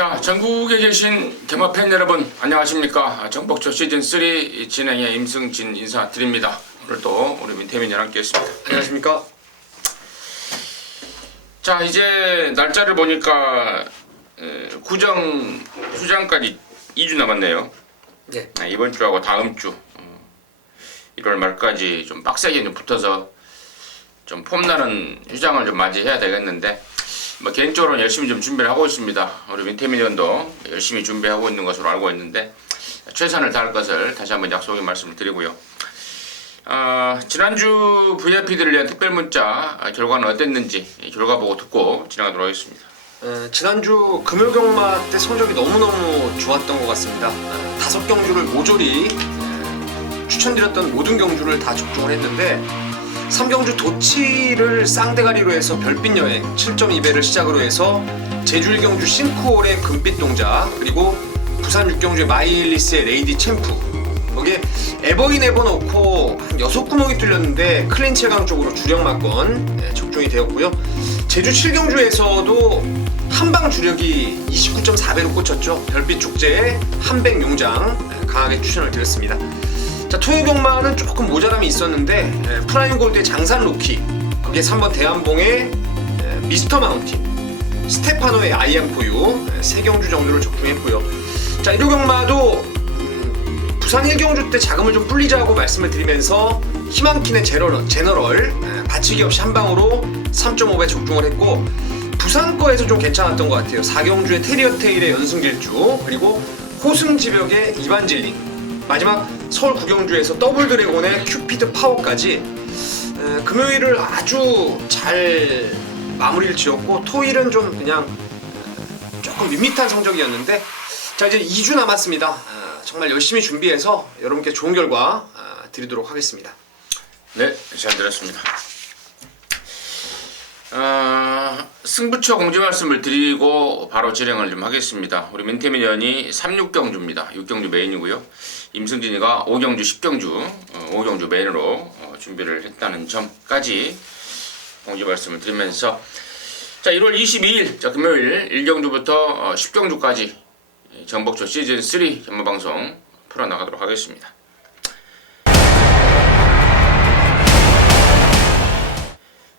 자, 전국에 계신 개마 팬 여러분 안녕하십니까? 정복조 시즌3 진행의 임승진 인사드립니다. 오늘도 우리 민태민이랑 함께했습니다. 안녕하십니까? 자, 이제 날짜를 보니까 구정 휴장까지 2주 남았네요. 네. 이번 주하고 다음 주 1월 말까지 좀 빡세게 좀 붙어서 좀 폼나는 휴장을 좀 맞이해야 되겠는데, 뭐 개인적으로는 열심히 좀 준비를 하고 있습니다. 우리 민태민 의원도 열심히 준비하고 있는 것으로 알고 있는데 최선을 다할 것을 다시 한번 약속의 말씀을 드리고요. 지난주 VIP들을 위한 특별 문자 결과는 어땠는지 결과 보고 듣고 진행하도록 하겠습니다. 지난주 금요경마 때 성적이 너무너무 좋았던 것 같습니다. 5경주를 모조리 추천드렸던 모든 경주를 다 적중을 했는데 3경주 도치를 쌍대가리로 해서 별빛 여행 7.2배를 시작으로 해서 제주 1경주 싱크홀의 금빛 동자, 그리고 부산 6경주의 마이일리스의 레이디 챔프, 거기에 에버인 에버 넣고 한 6구멍이 뚫렸는데 클린 최강 쪽으로 주력 막건 적중이 되었고요. 제주 7경주에서도 한방 주력이 29.4배로 꽂혔죠. 별빛 축제의 한백 용장 강하게 추천을 드렸습니다. 자, 토요경마는 조금 모자람이 있었는데 프라임 골드의 장산 로키, 거기에 3번 대한봉의 미스터 마운틴, 스테파노의 아이엠포유 3경주 정도를 적중했고요. 자, 일요경마도 부산 1경주 때 자금을 좀 불리자고 말씀을 드리면서 희망킨의 제너럴 받치기 없이 한방으로 3.5배 적중을 했고, 부산 거에서 좀 괜찮았던 것 같아요. 4경주의 테리어 테일의 연승길주, 그리고 호승지벽의 이반질링, 마지막 서울 9경주에서 더블 드래곤의 큐피드 파워까지 금요일을 아주 잘 마무리를 지었고, 토일은 좀 그냥 조금 밋밋한 성적이었는데, 자, 이제 2주 남았습니다. 정말 열심히 준비해서 여러분께 좋은 결과 드리도록 하겠습니다. 네, 잘 들었습니다. 승부처 공지 말씀을 드리고 바로 진행을 좀 하겠습니다. 우리 민태민 의원이 3,6경주입니다. 6경주 메인이고요. 임승진이가 5경주, 10경주, 5경주 메인으로 준비를 했다는 점까지 공지 말씀을 드리면서, 자, 1월 22일, 자, 금요일 1경주부터 10경주까지 정복조 시즌3 전문방송 풀어나가도록 하겠습니다.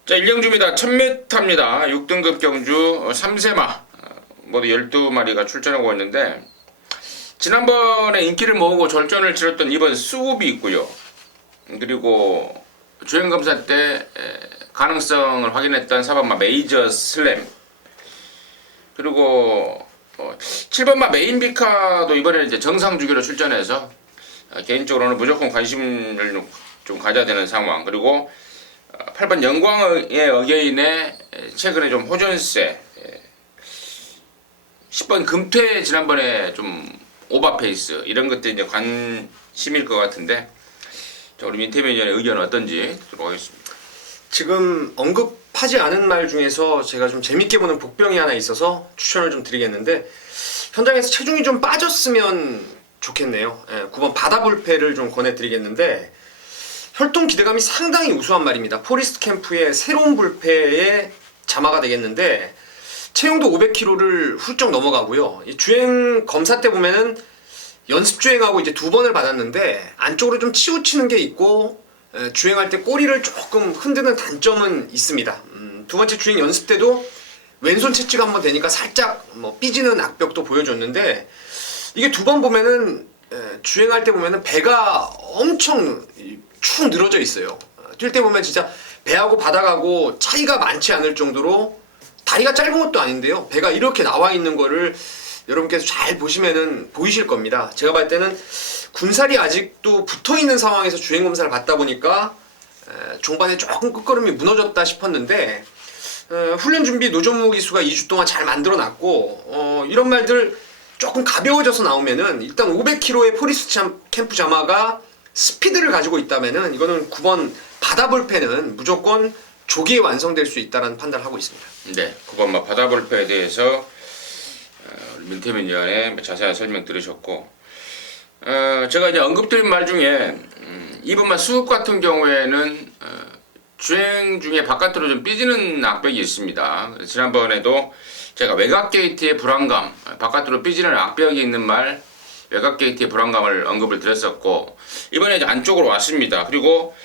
자, 1경주입니다. 1000m입니다. 6등급 경주 3세마 모두 12마리가 출전하고 있는데, 지난번에 인기를 모으고 절전을 치렀던 이번 수급이 있고요. 그리고 주행검사 때 가능성을 확인했던 4번마 메이저 슬램, 그리고 7번마 메인비카도 이번에는 이제 정상 주기로 출전해서 개인적으로는 무조건 관심을 좀 가져야 되는 상황, 그리고 8번 영광의 어게인에 최근에 좀 호전세, 10번 금퇴 지난번에 좀 오버페이스, 이런 것들이 이제 관심일 것 같은데, 자, 우리 민태민 의원의 의견은 어떤지 듣도록 하겠습니다. 지금 언급하지 않은 말 중에서 제가 좀 재밌게 보는 복병이 하나 있어서 추천을 좀 드리겠는데, 현장에서 체중이 좀 빠졌으면 좋겠네요. 9번 바다불패를 좀 권해드리겠는데, 혈통 기대감이 상당히 우수한 말입니다. 포리스트 캠프의 새로운 불패의 자마가 되겠는데, 체형도 500kg를 훌쩍 넘어가고요. 이 주행 검사 때 보면은 연습 주행하고 이제 2번을 받았는데 안쪽으로 좀 치우치는 게 있고, 주행할 때 꼬리를 조금 흔드는 단점은 있습니다. 두 번째 주행 연습 때도 왼손 채찍 한번 되니까 살짝 삐지는 악벽도 보여줬는데, 이게 2번 보면은 주행할 때 보면은 배가 엄청 축 늘어져 있어요. 뛸 때 보면 진짜 배하고 바닥하고 차이가 많지 않을 정도로, 다리가 짧은 것도 아닌데요, 배가 이렇게 나와 있는 거를 여러분께서 잘 보시면은 보이실 겁니다. 제가 봤을 때는 군살이 아직도 붙어 있는 상황에서 주행 검사를 받다 보니까 종반에 조금 끝걸음이 무너졌다 싶었는데, 훈련 준비 노전무 기수가 2주 동안 잘 만들어 놨고, 이런 말들 조금 가벼워져서 나오면은, 일단 500kg의 포리스트 캠프 자마가 스피드를 가지고 있다면은 이거는 9번 바다볼펜은 무조건 조기에 완성될 수 있다는 판단을 하고 있습니다. 네, 9번 바다볼펜에 대해서 민태민 의원의 자세한 설명 들으셨고, 제가 이제 언급드린 말 중에 2번만 수급 같은 경우에는 주행 중에 바깥으로 좀 삐지는 악벽이 있습니다. 지난번에도 제가 외곽 게이트의 불안감, 바깥으로 삐지는 악벽이 있는 말, 외곽 게이트의 불안감을 언급을 드렸었고, 이번에 이제 안쪽으로 왔습니다. 그리고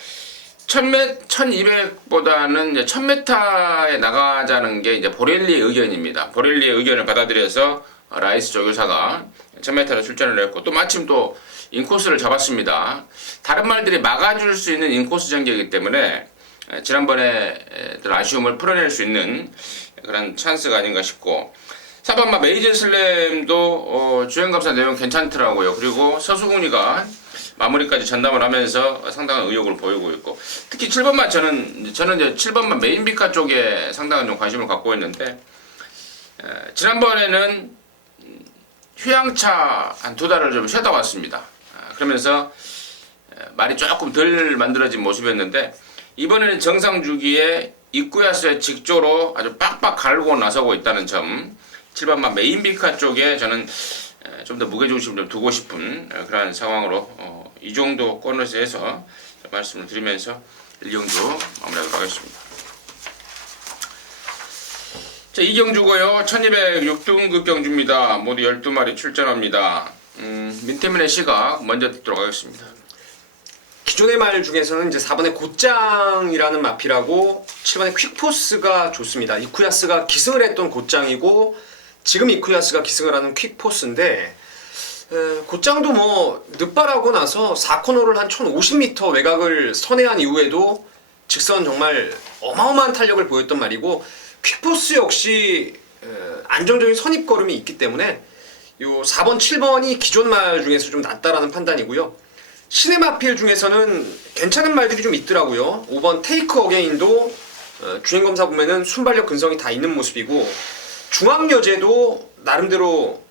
1200보다는 이제 1000m에 나가자는 게 이제 보렐리의 의견입니다. 보렐리의 의견을 받아들여서 라이스 조교사가 1000m로 출전을 했고, 또 마침 또 인코스를 잡았습니다. 다른 말들이 막아줄 수 있는 인코스 전개이기 때문에 지난번에 아쉬움을 풀어낼 수 있는 그런 찬스가 아닌가 싶고, 사반마 메이저 슬램도 주행감사 내용 괜찮더라고요. 그리고 서수근이가 마무리까지 전담을 하면서 상당한 의욕을 보이고 있고, 특히 7번만 저는 이제 7번만 메인비카 쪽에 상당한 좀 관심을 갖고 있는데, 지난번에는 휴양차 한 2달을 좀 쉬다 왔습니다. 그러면서 말이 조금 덜 만들어진 모습이었는데, 이번에는 정상 주기에 이쿠야스의 직조로 아주 빡빡 갈고 나서고 있다는 점, 7번만 메인비카 쪽에 저는 좀 더 무게중심을 좀 두고 싶은 그런 상황으로 이 정도 코너에서 해서 말씀을 드리면서 1경주 마무리하도록 하겠습니다. 자, 2경주고요. 1206등급 경주입니다. 모두 12마리 출전합니다. 민태민의 시각 먼저 듣도록 하겠습니다. 기존의 말 중에서는 이제 4번의 곧장이라는 마피라고 7번의 퀵포스가 좋습니다. 이쿠야스가 기승을 했던 곧장이고 지금 이쿠야스가 기승을 하는 퀵포스인데, 곧장도 뭐 늦발하고 나서 4코너를 한 1050m 외곽을 선회한 이후에도 직선 정말 어마어마한 탄력을 보였던 말이고, 퀵포스 역시 안정적인 선입걸음이 있기 때문에 요 4번, 7번이 기존 말 중에서 좀 낫다라는 판단이고요. 신의 마필 중에서는 괜찮은 말들이 좀 있더라고요. 5번 테이크 어게인도 주행검사 보면은 순발력 근성이 다 있는 모습이고, 중앙여제도 나름대로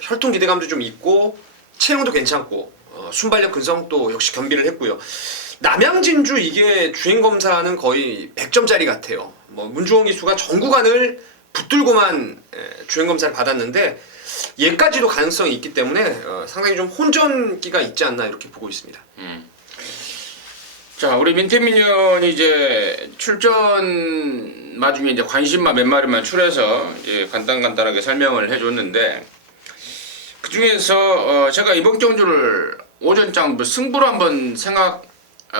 혈통 기대감도 좀 있고 체형도 괜찮고 순발력 근성 또 역시 겸비를 했고요. 남양진주 이게 주행검사는 거의 100점짜리 같아요. 뭐 문주원 기수가 전 구간을 붙들고만 주행검사를 받았는데, 얘까지도 가능성이 있기 때문에 상당히 좀 혼전기가 있지 않나 이렇게 보고 있습니다. 자, 우리 민태민연이 이제 출전마 중에 이제 관심마 몇 마리만 추려서 이제 간단하게 설명을 해줬는데, 그 중에서 제가 이번 경주를 오전장 승부로 한번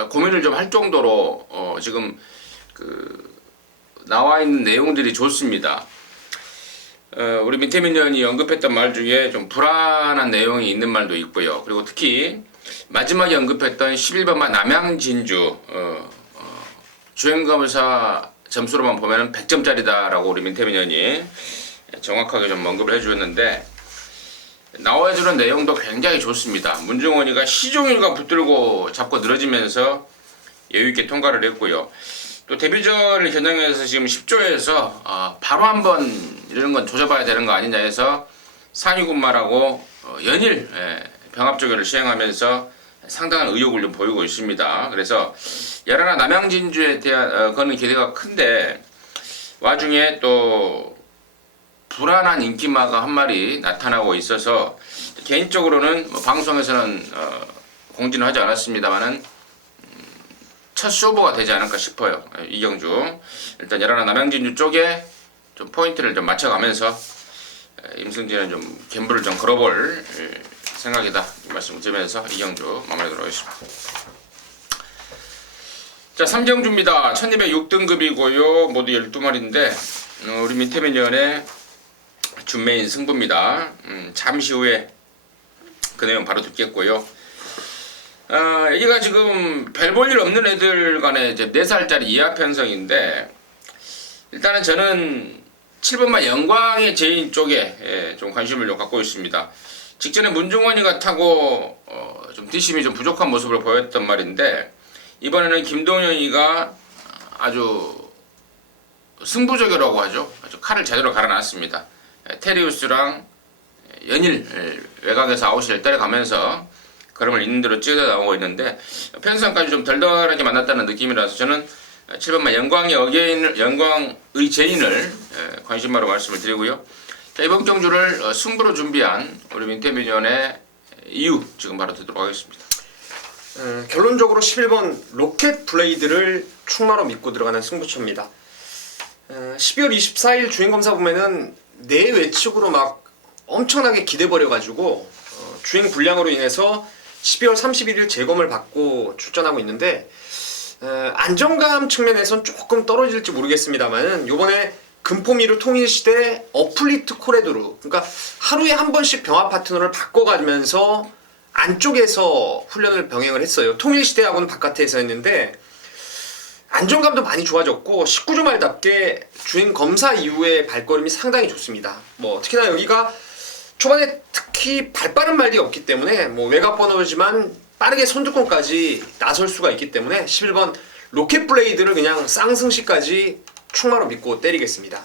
고민을 좀 할 정도로 지금 나와 있는 내용들이 좋습니다. 우리 민태민연이 언급했던 말 중에 좀 불안한 내용이 있는 말도 있고요. 그리고 특히 마지막에 언급했던 11번만 남양진주 주행검사 점수로만 보면 100점짜리다라고 우리 민태민연이 정확하게 좀 언급을 해주었는데, 나와주는 내용도 굉장히 좋습니다. 문중원이가 시종일관 붙들고 잡고 늘어지면서 여유있게 통과를 했고요. 또 데뷔전을 겨냥해서 지금 10조에서 바로 한번 이런 건 조져봐야 되는 거 아니냐 해서 상위군말하고 연일 병합조교를 시행하면서 상당한 의욕을 좀 보이고 있습니다. 그래서 여러나 남양진주에 대한 거는 기대가 큰데, 와중에 또 불안한 인기마가 한 마리 나타나고 있어서 개인적으로는 뭐 방송에서는 공지는 하지 않았습니다만은 첫 쇼부가 되지 않을까 싶어요. 이경주 일단 여러나 남양진주 쪽에 좀 포인트를 좀 맞춰가면서 임승진은 좀 갬블을 좀 걸어볼 생각이다 말씀을 드리면서 이경주 마무리하도록 하겠습니다. 자, 3경주입니다. 1206등급이고요. 모두 12마리인데 우리 민태민연의 준메인 승부입니다. 잠시 후에 그 내용 바로 듣겠고요. 여기가 지금 별 볼 일 없는 애들 간에 이제 4살짜리 이하 편성인데, 일단은 저는 7번만 영광의 제인 쪽에 좀 관심을 좀 갖고 있습니다. 직전에 문중원이가 타고 좀 뒷심이 좀 부족한 모습을 보였단 말인데, 이번에는 김동현이가 아주 승부조교라고 하죠. 아주 칼을 제대로 갈아놨습니다. 테리우스랑 연일 외곽에서 아웃을 때려가면서 걸음을 있는 대로 찍어 나오고 있는데, 편성까지 좀 덜덜하게 만났다는 느낌이라서 저는 7번만 영광의 제인을 관심마로 말씀을 드리고요. 자, 이번 경주를 승부로 준비한 우리 민태민연의 이유 지금 바로 듣도록 하겠습니다. 결론적으로 11번 로켓 블레이드를 충마로 믿고 들어가는 승부처입니다. 12월 24일 주행검사 보면은 내 외측으로 막 엄청나게 기대버려가지고 주행 불량으로 인해서 12월 31일 재검을 받고 출전하고 있는데 안정감 측면에선 조금 떨어질지 모르겠습니다만은 요번에 금포미루 통일시대 어플리트 코레도르, 그러니까 하루에 한 번씩 병합 파트너를 바꿔가면서 안쪽에서 훈련을 병행을 했어요. 통일시대하고는 바깥에서 했는데 안정감도 많이 좋아졌고 19주 말답게 주행 검사 이후에 발걸음이 상당히 좋습니다. 뭐 특히나 여기가 초반에 특히 발빠른 말이 없기 때문에 뭐 외곽 번호지만 빠르게 선두권까지 나설 수가 있기 때문에 11번 로켓 블레이드를 그냥 쌍승시까지 충마로 믿고 때리겠습니다.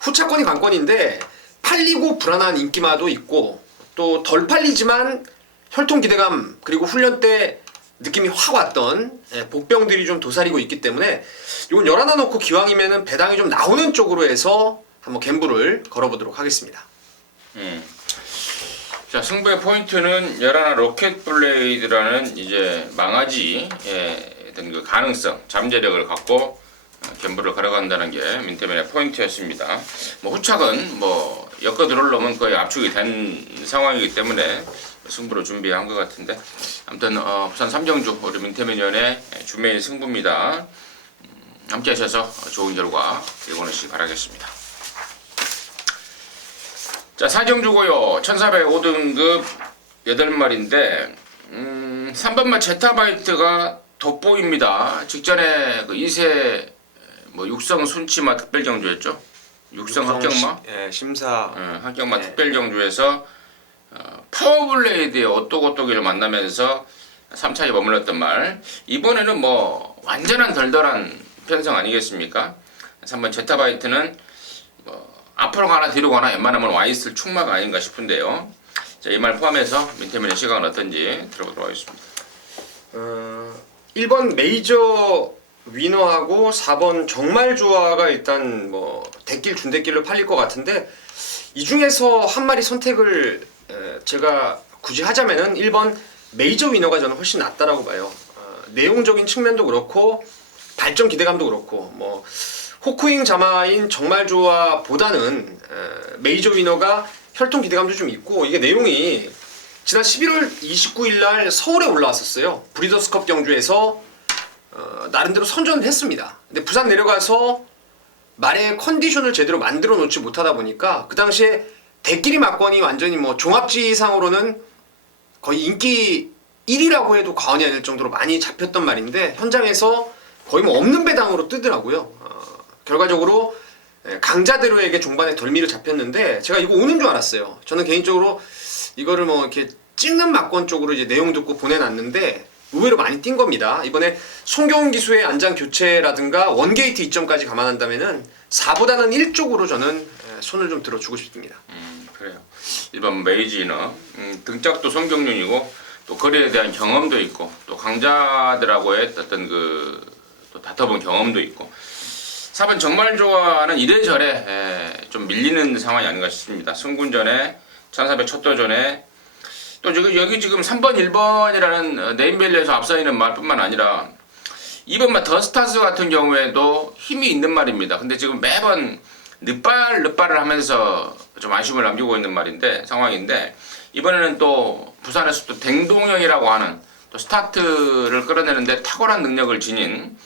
후차권이 관건인데 팔리고 불안한 인기마도 있고 또 덜 팔리지만 혈통 기대감 그리고 훈련 때 느낌이 확 왔던 복병들이 좀 도사리고 있기 때문에 이건 열 하나 놓고 기왕이면은 배당이 좀 나오는 쪽으로 해서 한번 갬블을 걸어보도록 하겠습니다. 자, 승부의 포인트는 11 로켓 블레이드라는 이제 망아지의 어떤 그 가능성, 잠재력을 갖고 갬블을 걸어간다는 게 민태맨의 포인트였습니다. 뭐 후착은 뭐 엮어 들어올 놈은 거의 압축이 된 상황이기 때문에 승부를 준비한 것 같은데 아무튼 부산 삼정주 우리 민태맨 위원의 주메인 승부입니다. 함께 하셔서 좋은 결과 이번시 바라겠습니다. 자, 사정주고요. 1405등급 8마리인데 3번마 제타바이트가 돋보입니다. 직전에 그 2세 뭐 육성 순치마 특별경주였죠. 육성 합격마? 예, 심사. 합격마 특별경주에서 파워블레이드의 오똑오똑이를 만나면서 3차에 머물렀던 말. 이번에는 뭐 완전한 덜덜한 편성 아니겠습니까? 3번 제타바이트는 앞으로 가나 뒤로 가나 웬만하면 와있을 충마가 아닌가 싶은데요. 자, 이 말 포함해서 민태민의 시각은 어떤지 들어보도록 하겠습니다. 1번 메이저 위너하고 4번 정말 좋아가 일단 뭐 대길 준대길로 팔릴 것 같은데 이 중에서 한 마리 선택을 제가 굳이 하자면은 1번 메이저 위너가 저는 훨씬 낫다라고 봐요. 내용적인 측면도 그렇고 발전 기대감도 그렇고 뭐 호크윙 자마인 정말 좋아보다는 메이저 위너가 혈통 기대감도 좀 있고 이게 내용이 지난 11월 29일 날 서울에 올라왔었어요. 브리더스컵 경주에서 나름대로 선전을 했습니다. 근데 부산 내려가서 말의 컨디션을 제대로 만들어 놓지 못하다 보니까 그 당시에 대끼리 막건이 완전히 뭐 종합지상으로는 거의 인기 1위라고 해도 과언이 아닐 정도로 많이 잡혔던 말인데 현장에서 거의 뭐 없는 배당으로 뜨더라고요. 결과적으로 강자대로에게 종반에 덜미를 잡혔는데 제가 이거 오는 줄 알았어요. 저는 개인적으로 이거를 뭐 이렇게 찍는 막건 쪽으로 이제 내용 듣고 보내놨는데 의외로 많이 뛴 겁니다. 이번에 송경훈 기수의 안장 교체라든가 원게이트 이점까지 감안한다면은 4보다는 1쪽으로 저는 손을 좀 들어주고 싶습니다. 그래요. 일반 메이지너 등짝도 송경륜이고 또 거리에 대한 경험도 있고 또 강자들하고의 어떤 또 다퉈본 경험도 있고 4번 정말 좋아하는 이래저래 좀 밀리는 상황이 아닌가 싶습니다. 승군전에 1400 첫도전에 또 지금 여기 지금 3번 1번이라는 네임밸리에서 앞서 있는 말뿐만 아니라 2번만 더스타스 같은 경우에도 힘이 있는 말입니다. 근데 지금 매번 늦발을 하면서 좀 아쉬움을 남기고 있는 말인데 상황인데 이번에는 또 부산에서 또 댕동형이라고 하는 또 스타트를 끌어내는데 탁월한 능력을 지닌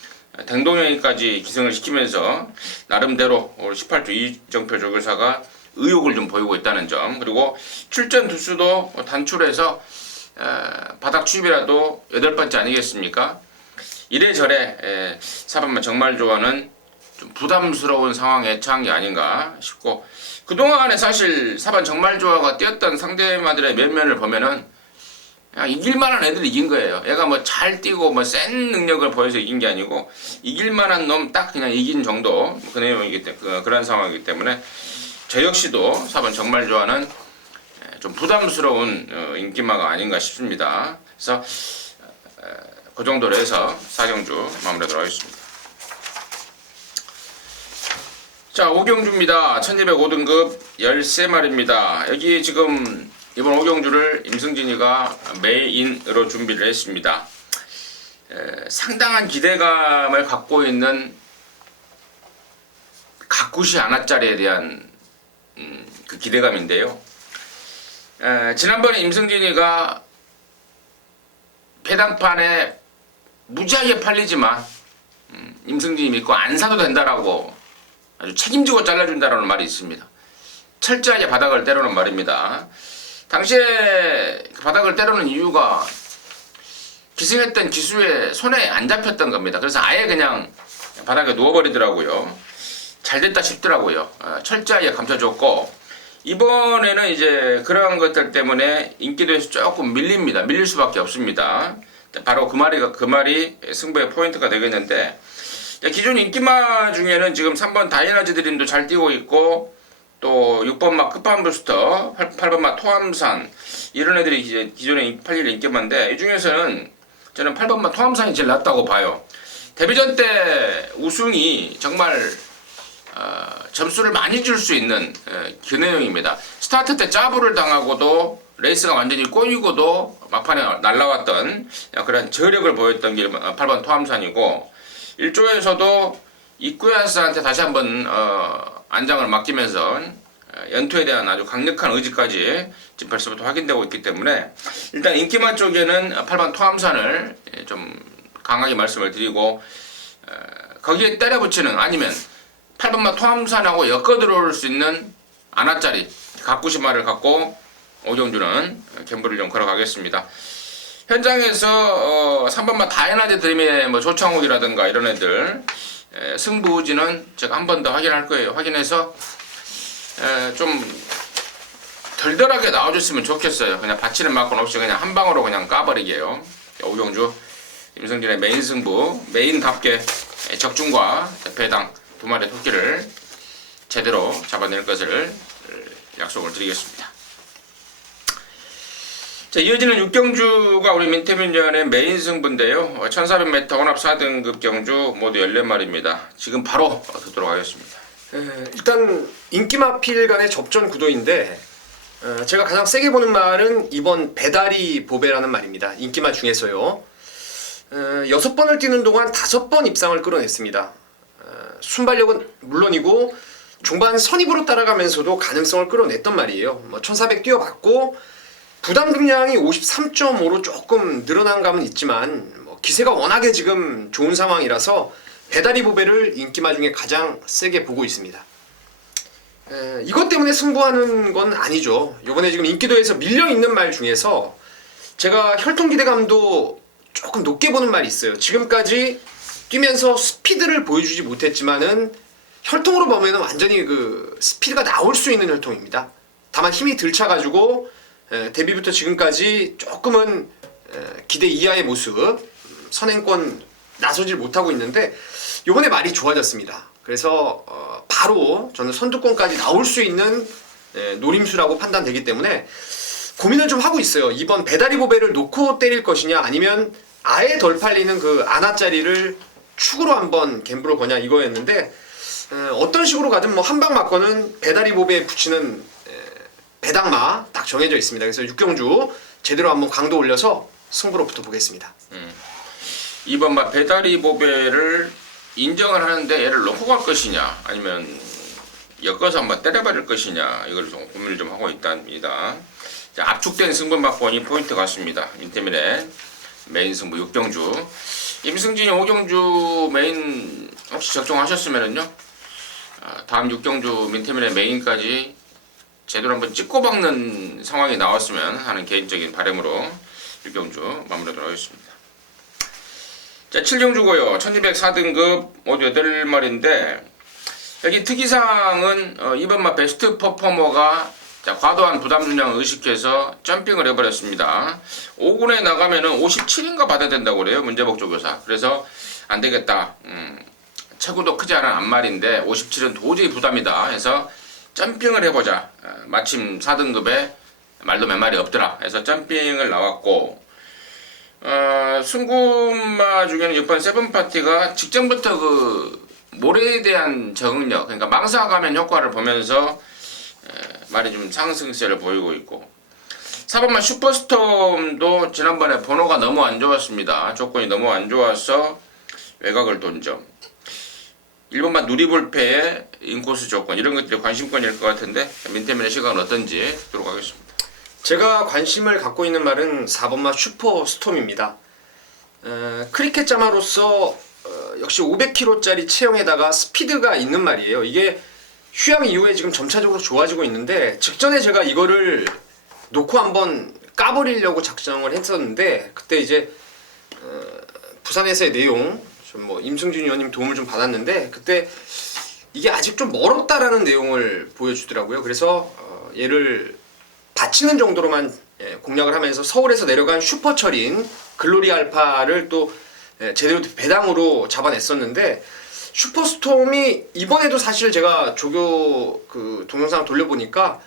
댕동형이까지 기승을 시키면서 나름대로 올 18주 이정표 조교사가 의욕을 좀 보이고 있다는 점 그리고 출전 두수도 단출해서 바닥 추입이라도 8번째 아니겠습니까? 이래저래 4번만 정말 좋아하는 좀 부담스러운 상황에 처한 게 아닌가 싶고 그동안에 사실 4번 정말 좋아가 뛰었던 상대마들의 면면을 보면은 이길만한 애들이 이긴 거예요. 얘가 뭐 잘 뛰고 뭐 센 능력을 보여서 이긴 게 아니고 이길만한 놈 딱 그냥 이긴 정도 그 내용이기 때문에 그런 상황이기 때문에 저 역시도 4번 정말 좋아하는 좀 부담스러운 인기마가 아닌가 싶습니다. 그래서 그 정도로 해서 4경주 마무리하도록 하겠습니다. 자, 5경주입니다. 1205등급 13마리입니다. 여기 지금 이번 5경주를 임승진이가 메인으로 준비를 했습니다. 상당한 기대감을 갖고 있는 가쿠시 아나짜리에 대한 그 기대감인데요. 지난번에 임승진이가 배당판에 무지하게 팔리지만 임승진이 믿고 안 사도 된다라고 아주 책임지고 잘라준다라는 말이 있습니다. 철저하게 바닥을 때려놓은 말입니다. 당시에 바닥을 때려놓은 이유가 기승했던 기수의 손에 안 잡혔던 겁니다. 그래서 아예 그냥 바닥에 누워버리더라고요. 잘됐다 싶더라고요. 철저하게 감춰줬고, 이번에는 이제 그러한 것들 때문에 인기도에서 조금 밀립니다. 밀릴 수밖에 없습니다. 바로 그 말이 승부의 포인트가 되겠는데, 기존 인기마 중에는 지금 3번 다이나즈 드림도 잘 뛰고 있고, 또 6번 막 끝판 부스터, 8번 막 토함산, 이런 애들이 이제 기존에 팔릴 인기마인데, 이 중에서는 저는 8번 막 토함산이 제일 낫다고 봐요. 데뷔전 때 우승이 정말 점수를 많이 줄 수 있는 그 내용입니다. 스타트 때 짜부를 당하고도 레이스가 완전히 꼬이고도 막판에 날라왔던 그런 저력을 보였던 게 8번 토함산이고, 1조에서도 이쿠야스한테 다시 한번 안장을 맡기면서 연투에 대한 아주 강력한 의지까지 지금 벌써부터 확인되고 있기 때문에, 일단 인기만 쪽에는 8번 토함산을 좀 강하게 말씀을 드리고, 거기에 때려붙이는, 아니면 8번마 토함산하고 엮어 들어올 수 있는 아나짜리 가쿠시마를 갖고 5경주는 캠프를 좀 걸어가겠습니다. 현장에서 3번마 다이나즈 드림의 뭐 조창욱이라든가 이런 애들 승부지는 제가 한 번 더 확인할 거예요. 확인해서 좀 덜덜하게 나와줬으면 좋겠어요. 그냥 받치는 막건 없이 그냥 한 방으로 그냥 까버리게요. 5경주 임승진의 메인 승부, 메인답게 적중과 배당 두 마리의 토끼를 제대로 잡아낼 것을 약속을 드리겠습니다. 자, 이어지는 6경주가 우리 민태민전의 메인 승부인데요. 1400m 혼합 4등급 경주 모두 14마리입니다. 지금 바로 듣도록 하겠습니다. 일단 인기마필 간의 접전 구도인데, 제가 가장 세게 보는 말은 이번 배다리 보배라는 말입니다. 인기마 중에서요. 6번을 뛰는 동안 5번 입상을 끌어냈습니다. 순발력은 물론이고 중반 선입으로 따라가면서도 가능성을 끌어냈던 말이에요. 1400 뛰어봤고 부담 금량이 53.5로 조금 늘어난 감은 있지만 기세가 워낙에 지금 좋은 상황이라서 배다리 보배를 인기마 중에 가장 세게 보고 있습니다. 이것 때문에 승부하는 건 아니죠. 이번에 지금 인기도에서 밀려있는 말 중에서 제가 혈통 기대감도 조금 높게 보는 말이 있어요. 지금까지 뛰면서 스피드를 보여주지 못했지만은 혈통으로 보면 완전히 그 스피드가 나올 수 있는 혈통입니다. 다만 힘이 덜 차가지고 데뷔부터 지금까지 조금은 기대 이하의 모습, 선행권 나서질 못하고 있는데 이번에 말이 좋아졌습니다. 그래서 바로 저는 선두권까지 나올 수 있는 노림수라고 판단되기 때문에 고민을 좀 하고 있어요. 이번 배다리 보배를 놓고 때릴 것이냐, 아니면 아예 덜 팔리는 그 아나짜리를 축으로 한번 갬블을 거냐 이거였는데, 어떤 식으로 가든 뭐 한 방 맞고는 배다리 보배에 붙이는 배당마 딱 정해져 있습니다. 그래서 6경주 제대로 한번 강도 올려서 승부로 붙어보겠습니다. 이번 막 배다리 보배를 인정을 하는데 얘를 놓고 갈 것이냐, 아니면 엮어서 한번 때려버릴 것이냐, 이걸 좀 고민을 좀 하고 있답니다. 자, 압축된 승부mak권이 포인트 같습니다. 민태민의 메인 승부 6경주. 임승진이 5경주 메인 혹시 적중하셨으면은요, 다음 6경주 민태민의 메인까지 제대로 한번 찍고 박는 상황이 나왔으면 하는 개인적인 바람으로 6경주 마무리하도록 하겠습니다. 자, 7경주고요. 1204등급 모두 8마리인데, 여기 특이사항은 이번 마 베스트 퍼포머가 과도한 부담 중량을 의식해서 점핑을 해버렸습니다. 5군에 나가면은 57인가 받아야 된다고 그래요, 문제복 조교사. 그래서 안 되겠다. 체구도 크지 않은 앞말인데 57은 도저히 부담이다 해서 점핑을 해보자. 마침 4등급에 말도 몇 마리 없더라 해서 점핑을 나왔고, 승구마 중에는 6번 세븐파티가 직전부터 그 모래에 대한 적응력, 그러니까 망사 가면 효과를 보면서 말이 좀 상승세를 보이고 있고, 4번만 슈퍼스톰도 지난번에 번호가 너무 안 좋았습니다. 조건이 너무 안 좋아서 외곽을 돈 점. 1번만 누리볼패의 인코스 조건 이런 것들이 관심권일 것 같은데 민태민의 시각은 어떤지 듣도록 하겠습니다. 제가 관심을 갖고 있는 말은 4번마 슈퍼스톰입니다. 크리켓 자마로서 역시 500km짜리 체형에다가 스피드가 있는 말이에요. 이게 휴양 이후에 지금 점차적으로 좋아지고 있는데 직전에 제가 이거를 놓고 한번 까버리려고 작정을 했었는데 그때 이제 부산에서의 내용 좀 뭐 임승준 의원님 도움을 좀 받았는데 그때 이게 아직 좀 멀었다라는 내용을 보여주더라고요. 그래서 얘를 받치는 정도로만 공략을 하면서 서울에서 내려간 슈퍼철인 글로리 알파를 또 제대로 배당으로 잡아냈었는데 슈퍼스톰이 이번에도 사실 제가 조교 그 동영상 돌려보니까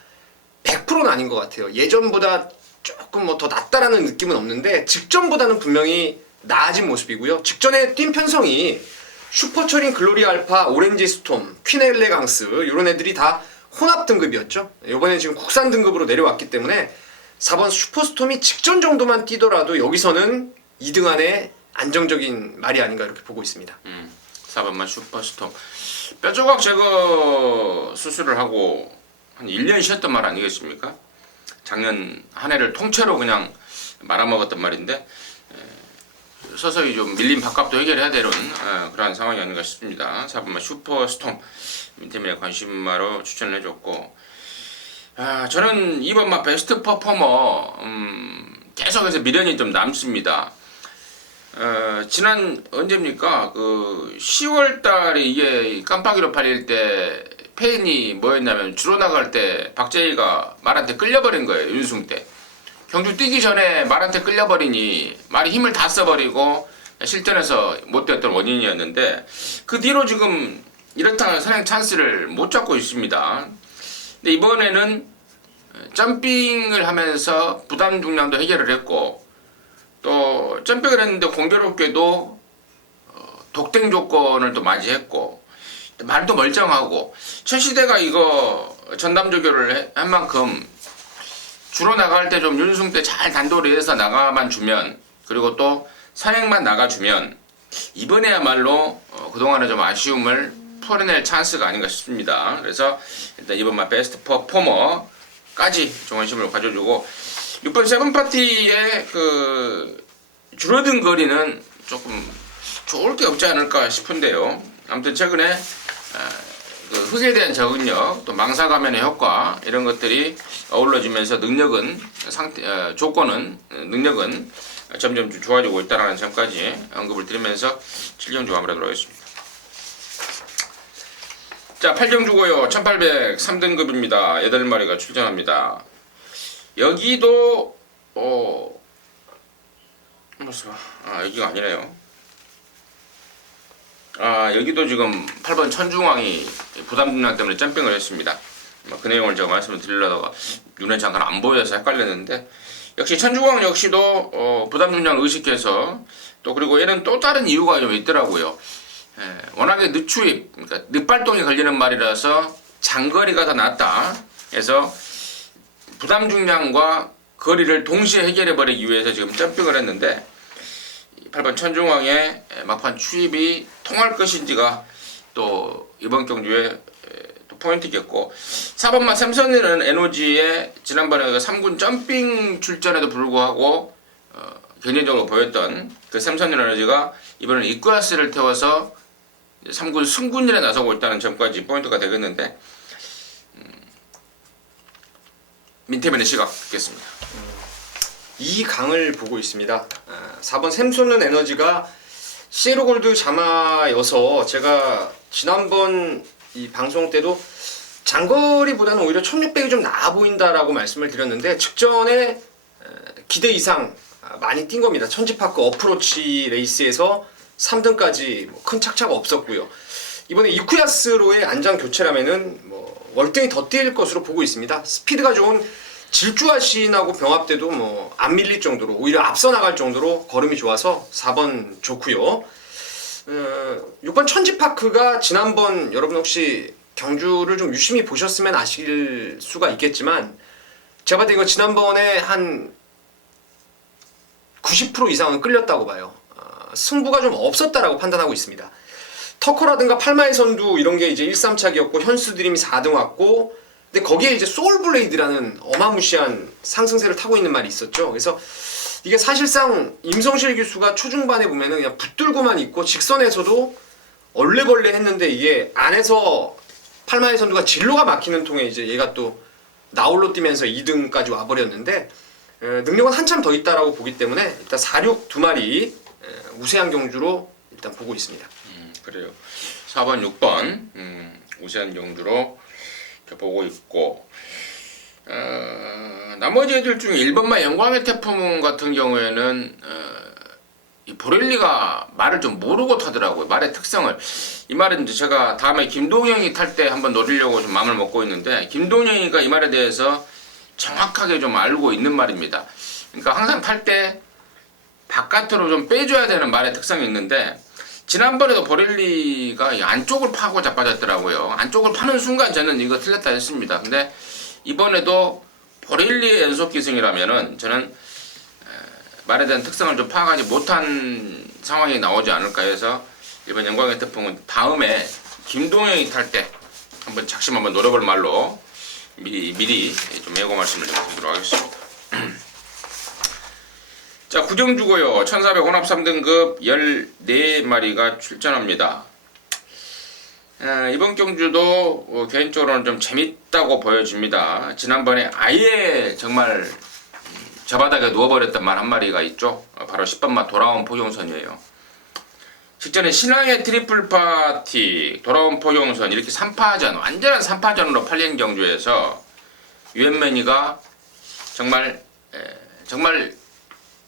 100%는 아닌 것 같아요. 예전보다 조금 뭐 더 낫다라는 느낌은 없는데 직전보다는 분명히 나아진 모습이고요. 직전에 뛴 편성이 슈퍼철인 글로리 알파, 오렌지 스톰, 퀸 엘레강스 이런 애들이 다 혼합 등급이었죠. 이번에 지금 국산 등급으로 내려왔기 때문에 4번 슈퍼스톰이 직전 정도만 뛰더라도 여기서는 2등 안에 안정적인 말이 아닌가 이렇게 보고 있습니다. 4번만 슈퍼스톰 뼈조각 제거 수술을 하고 한 1년 쉬었던 말 아니겠습니까? 작년 한 해를 통째로 그냥 말아먹었던 말인데 서서히 좀 밀린 밥값도 해결해야 되는 그러한 상황이 아닌가 싶습니다. 4번만 슈퍼스톰 민태민의 관심마로 추천을 해줬고 저는 2번만 베스트 퍼포머 계속해서 미련이 좀 남습니다. 지난 언제입니까? 그 10월달에 이게 깜빡이로 팔릴 때 페인이 뭐였냐면 주로 나갈 때 박재희가 말한테 끌려버린 거예요. 윤승 때. 경주 뛰기 전에 말한테 끌려버리니 말이 힘을 다 써버리고 실전에서 못 뛰었던 원인이었는데 그 뒤로 지금 이렇다 선행 찬스를 못 잡고 있습니다. 근데 이번에는 점핑을 하면서 부담 중량도 해결을 했고 또 점핑을 했는데 공교롭게도 독땡 조건을 또 맞이했고 말도 멀쩡하고 최시대가 이거 전담조교를 한 만큼 주로 나갈 때 좀 윤승 때 잘 단도리 해서 나가만 주면 그리고 또 선행만 나가주면 이번에야말로 그동안의 좀 아쉬움을 풀어낼 찬스가 아닌가 싶습니다. 그래서 일단 이번만 베스트 퍼포머까지 관심을 가져주고 6번 세븐파티의 그 줄어든 거리는 조금 좋을 게 없지 않을까 싶은데요. 아무튼 최근에 그 흙에 대한 적응력, 또 망사 감면의 효과 이런 것들이 어우러지면서 능력은 능력은 점점 좋아지고 있다는 점까지 언급을 드리면서 7경주 마무리하도록 하겠습니다. 자, 8경주고요. 1800 3등급입니다. 8마리가 출전합니다. 여기도 여기가 아니네요. 여기도 지금 8번 천중왕이 부담 중량 때문에 점핑을 했습니다. 그 내용을 제가 말씀을 드리려다가 눈에 잠깐 안 보여서 헷갈렸는데 역시 천중왕 역시도 부담 중량을 의식해서 또 그리고 얘는 또 다른 이유가 좀 있더라고요. 워낙에 늦추입, 그러니까 늦발동이 걸리는 말이라서 장거리가 더 낫다. 그래서 부담 중량과 거리를 동시에 해결해 버리기 위해서 지금 점핑을 했는데 8번 천중왕의 막판 추입이 통할 것인지가 또 이번 경주에 또 포인트겠고 4번만 샘선이라는 에너지의 지난번에 3군 점핑 출전에도 불구하고 견인적으로 보였던 그 샘선 에너지가 이번에는 이쿠아스를 태워서 3군 승군일에 나서고 있다는 점까지 포인트가 되겠는데 민태민의 시각 듣겠습니다. 이 강을 보고 있습니다. 4번 샘솟는 에너지가 시에로골드 자마여서 제가 지난번 이 방송 때도 장거리보다는 오히려 1600이 좀 나아 보인다라고 말씀을 드렸는데 직전에 기대 이상 많이 뛴 겁니다. 천지파크 어프로치 레이스에서 3등까지 큰 착차가 없었고요. 이번에 이쿠야스로의 안장 교체라면은 뭐 월등히 더 뛸 것으로 보고 있습니다. 스피드가 좋은 질주하신하고 병합 때도 뭐 안 밀릴 정도로 오히려 앞서 나갈 정도로 걸음이 좋아서 4번 좋고요. 6번 천지파크가 지난번 여러분 혹시 경주를 좀 유심히 보셨으면 아실 수가 있겠지만 제가 봤을 때 이거 지난번에 한 90% 이상은 끌렸다고 봐요. 승부가 좀 없었다라고 판단하고 있습니다. 터커라든가 팔마의 선두 이런 게 이제 1, 3착이었고 현수 드림이 4등 왔고, 근데 거기에 이제 소울블레이드라는 어마무시한 상승세를 타고 있는 말이 있었죠. 그래서 이게 사실상 임성실 기수가 초중반에 보면은 그냥 붙들고만 있고 직선에서도 얼레벌레 했는데, 이게 안에서 팔마의 선두가 진로가 막히는 통에 이제 얘가 또 나홀로 뛰면서 2등까지 와버렸는데, 능력은 한참 더 있다라고 보기 때문에 일단 4, 6 두 마리 우세한 경주로 일단 보고 있습니다. 그래요. 4번, 6번 우세한 경주로 보고 있고, 나머지 애들 중에 1번만 영광의 태풍 같은 경우에는 이 보렐리가 말을 좀 모르고 타더라고요. 말의 특성을. 이 말은 이제 제가 다음에 김동영이 탈 때 한번 노리려고 좀 마음을 먹고 있는데, 김동영이가 이 말에 대해서 정확하게 좀 알고 있는 말입니다. 그러니까 항상 탈 때 바깥으로 좀 빼줘야 되는 말의 특성이 있는데, 지난번에도 보렐리가 이 안쪽을 파고 자빠졌더라고요. 안쪽을 파는 순간 저는 이거 틀렸다 했습니다. 근데 이번에도 보렐리의 연속 기승이라면은 저는 말에 대한 특성을 좀 파악하지 못한 상황이 나오지 않을까 해서 이번 영광의 태풍은 다음에 김동영이 탈 때 한번 작심 한번 노려볼 말로 미리 좀 예고 말씀을 좀 드리도록 하겠습니다. 자, 구경주고요. 1400 혼합 3등급 14마리가 출전합니다. 이번 경주도 개인적으로는 좀 재밌다고 보여집니다. 지난번에 아예 정말 저 바닥에 누워버렸던 말 한 마리가 있죠. 바로 10번 마 돌아온 포경선이에요. 직전에 신앙의 트리플 파티, 돌아온 포경선 이렇게 3파전, 완전한 3파전으로 팔린 경주에서 유엔매니가 정말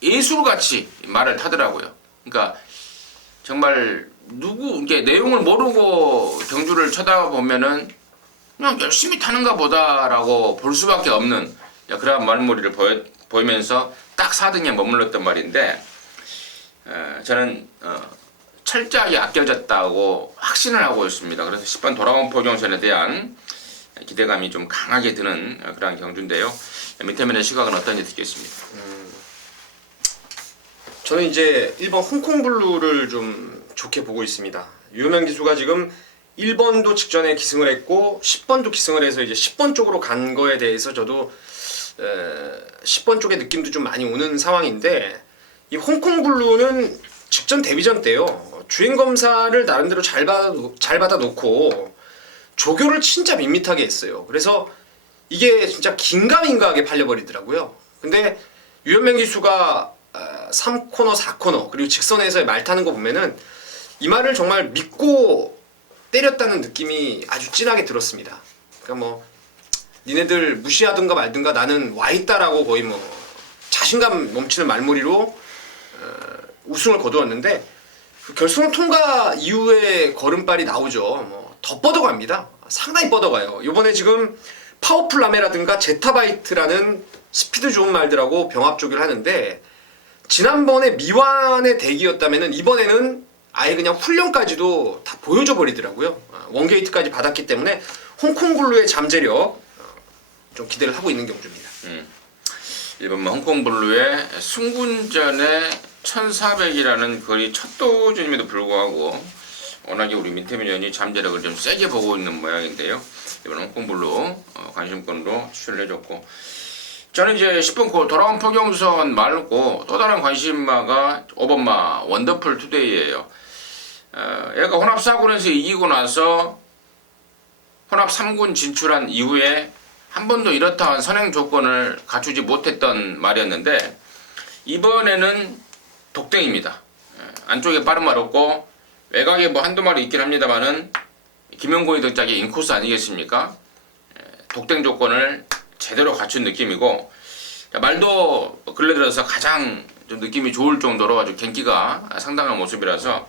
예술같이 말을 타더라고요. 그러니까 정말 이게 내용을 모르고 경주를 쳐다보면은 그냥 열심히 타는가 보다라고 볼 수밖에 없는 그런 말머리를 보이면서 딱 4등에 머물렀던 말인데, 저는 철저하게 아껴졌다고 확신을 하고 있습니다. 그래서 10번 돌아온 포경선에 대한 기대감이 좀 강하게 드는 그런 경주인데요. 밑에면의 시각은 어떤지 듣겠습니다. 저는 이제 1번 홍콩블루를 좀 좋게 보고 있습니다. 유효명 기수가 지금 1번도 직전에 기승을 했고 10번도 기승을 해서 이제 10번 쪽으로 간 거에 대해서 저도 10번 쪽의 느낌도 좀 많이 오는 상황인데, 이 홍콩블루는 직전 데뷔전 때요 주행검사를 나름대로 잘 받아 놓고 조교를 진짜 밋밋하게 했어요. 그래서 이게 진짜 긴가민가하게 팔려버리더라고요. 근데 유현명 기수가 3코너, 4코너 그리고 직선에서의 말 타는 거 보면은 이 말을 정말 믿고 때렸다는 느낌이 아주 진하게 들었습니다. 그러니까 뭐 니네들 무시하든가 말든가 나는 와있다라고 거의 뭐 자신감 넘치는 말머리로 우승을 거두었는데, 그 결승 통과 이후에 걸음발이 나오죠. 뭐 더 뻗어갑니다. 상당히 뻗어가요. 이번에 지금 파워풀라메라든가 제타바이트라는 스피드 좋은 말들하고 병합 조기를 하는데, 지난번에 미완의 대기였다면은 이번에는 아예 그냥 훈련까지도 다 보여줘 버리더라고요. 원게이트까지 받았기 때문에 홍콩블루의 잠재력 좀 기대를 하고 있는 경주입니다. 1번만 홍콩블루의 승군전에 1400이라는 거리 첫 도전임에도 불구하고 워낙에 우리 민태민 의원이 잠재력을 좀 세게 보고 있는 모양인데요. 이번 홍콩블루 관심권으로 추천을 해줬고, 저는 이제 10번 돌아온 포경선 말고 또 다른 관심마가 5번마 원더풀 투데이예요. 얘가 혼합 4군에서 이기고 나서 혼합 3군 진출한 이후에 한 번도 이렇다한 선행 조건을 갖추지 못했던 말이었는데, 이번에는 독등입니다. 안쪽에 빠른 말 없고 외곽에 뭐 한두 마리 있긴 합니다만은 김영곤이 등짝이 인코스 아니겠습니까? 독등 조건을 제대로 갖춘 느낌이고, 말도 근래 들어서 가장 좀 느낌이 좋을 정도로 아주 gen기가 상당한 모습이라서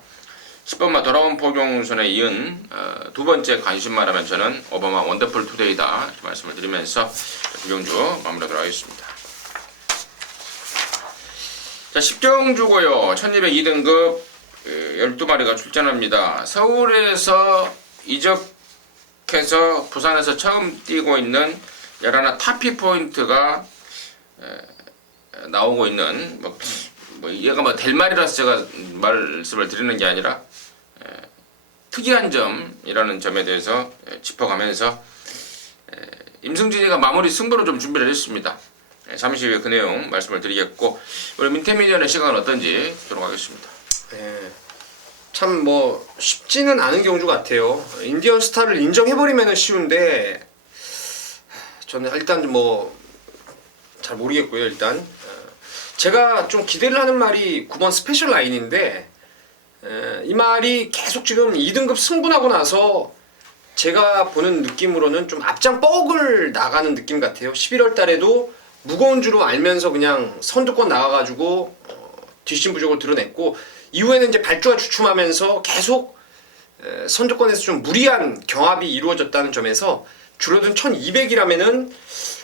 10번마 돌아온 포경선에 이은 두 번째 관심마라면 저는 5번마 원더풀 투데이다 이렇게 말씀을 드리면서 구경주 마무리하도록 하겠습니다. 자, 10경주고요. 1202등급 12마리가 출전합니다. 서울에서 이적해서 부산에서 처음 뛰고 있는 11 타피 포인트가 나오고 있는 얘가 뭐 될 말이라서 제가 말씀을 드리는 게 아니라 특이한 점이라는 점에 대해서 짚어가면서 임승진이가 마무리 승부로 좀 준비를 했습니다. 잠시 후에 그 내용 말씀을 드리겠고 우리 민태민위원의 시간은 어떤지 듣도록 하겠습니다. 참 뭐 쉽지는 않은 경주 같아요. 인디언 스타를 인정해버리면 쉬운데 저는 일단 뭐 잘 모르겠고요. 일단 제가 좀 기대를 하는 말이 9번 스페셜 라인인데 이 말이 계속 지금 2등급 승분하고 나서 제가 보는 느낌으로는 좀 앞장 뻑을 나가는 느낌 같아요. 11월 달에도 무거운 주로 알면서 그냥 선두권 나가가지고 뒷심 부족을 드러냈고 이후에는 이제 발주가 주춤하면서 계속 선두권에서 좀 무리한 경합이 이루어졌다는 점에서 줄어든 1200이라면은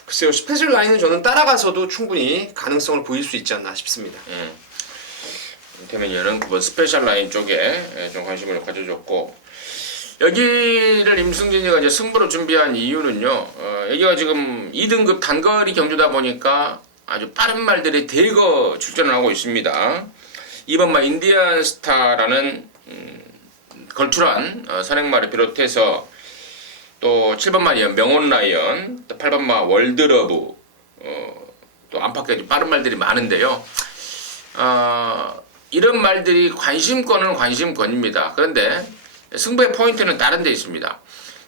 글쎄요 스페셜 라인은 저는 따라가서도 충분히 가능성을 보일 수 있지 않나 싶습니다. 민태민위원은 9번 스페셜 라인 쪽에 좀 관심을 가져줬고 여기를 임승진이가 이제 승부로 준비한 이유는요. 여기가 지금 2등급 단거리 경주다 보니까 아주 빠른 말들이 대거 출전을 하고 있습니다. 이번 말 인디안 스타라는 걸출한 선행말을 비롯해서 또 7번 말이 명온 라이언, 또 8번 말 월드러브, 또 안팎에 빠른 말들이 많은데요. 이런 말들이 관심권은 관심권입니다. 그런데 승부의 포인트는 다른 데 있습니다.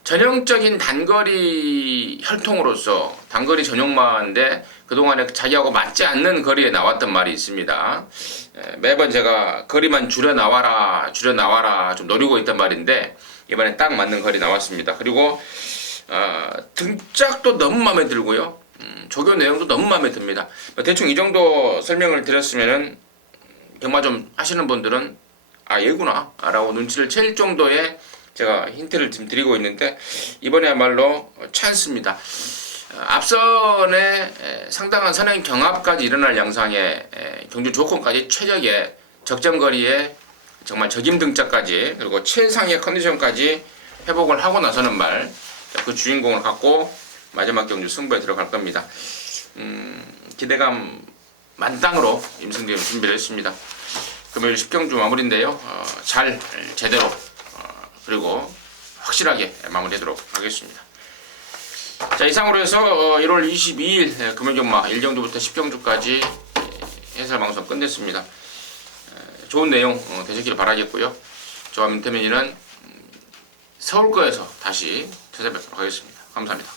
전형적인 단거리 혈통으로서 단거리 전용마인데 그동안에 자기하고 맞지 않는 거리에 나왔던 말이 있습니다. 매번 제가 거리만 줄여 나와라 좀 노리고 있던 말인데 이번에 딱 맞는 거리 나왔습니다. 그리고 등짝도 너무 마음에 들고요. 조교 내용도 너무 마음에 듭니다. 대충 이 정도 설명을 드렸으면은 경마 좀 하시는 분들은 얘구나 라고 눈치를 챌 정도의 제가 힌트를 지금 드리고 있는데 이번에야말로 찬스입니다. 앞선에 상당한 선행 경합까지 일어날 양상의 경주 조건까지 최적의 적정거리에 정말 적임 등짝까지 그리고 최상의 컨디션까지 회복을 하고 나서는 말 그 주인공을 갖고 마지막 경주 승부에 들어갈 겁니다. 기대감 만땅으로 임승진 준비를 했습니다. 금요일 10경주 마무리인데요. 잘 제대로 그리고 확실하게 마무리하도록 하겠습니다. 자, 이상으로 해서 1월 22일 금요경마 1경주부터 10경주까지 해설 방송 끝냈습니다. 좋은 내용 되시길 바라겠고요. 저와 민태민이는 서울 거에서 다시 찾아뵙도록 하겠습니다. 감사합니다.